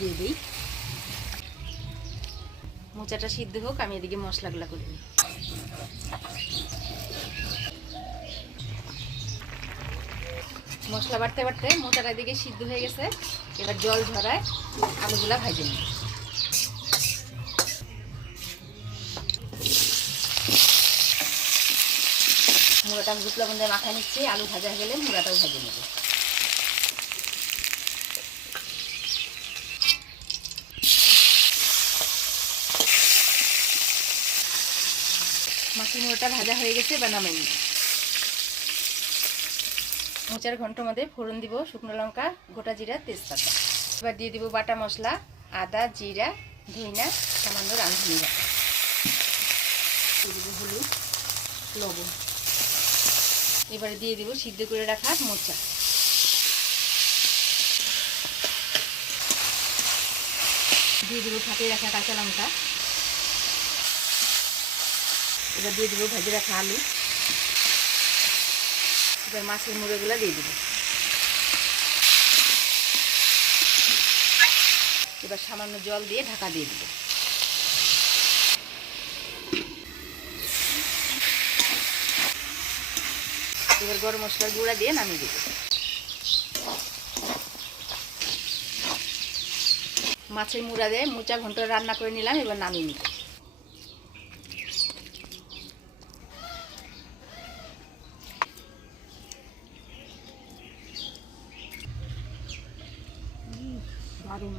দিয়ে দিই। মোচাটা সিদ্ধ হোক, আমি এদিকে মশলাগুলো করে নিই। মশলা বাড়তে বাড়তে মোচাটা এদিকে সিদ্ধ হয়ে গেছে। এবার জল ঝরায় আলুগুলা ভাজে নিই। মুড়াটা হলুদ লবণ দিয়ে মাখায় নিচ্ছি। আলু ভাজা হয়ে গেলে মুড়াটাও ভেজে নেব। মাছি মুড়োটা ভাজা হয়ে গেছে, এবার নামিয়ে নিই। মোচার ঘন্টর মধ্যে ফোড়ন দিব শুকনো লঙ্কা, গোটা জিরা, তেজপাতা। এবার দিয়ে দিব বাটা মশলা, আদা, জিরা, ধইনা, সামান্য রাঁধুনি বাটা। দিয়ে দিব হলুদ, লবণ। এবারে দিয়ে দিব সিদ্ধ করে রাখা মোচা। দিয়ে দিব ফাটিয়ে রাখা কাঁচা লঙ্কা। এবার দিয়ে দিব ভেজে রাখা আলু। এবার মাছের মুড়োগুলো দিয়ে দিব। এবার সামান্য জল দিয়ে ঢাকা দিয়ে দিব। এবার গরম মশলার গুঁড়া দিয়ে নামিয়ে দিব। মাছের মুড়া দিয়ে মোচা ঘন্ট রান্না করে নিলাম, এবার নামিয়ে নিব। দারুণ।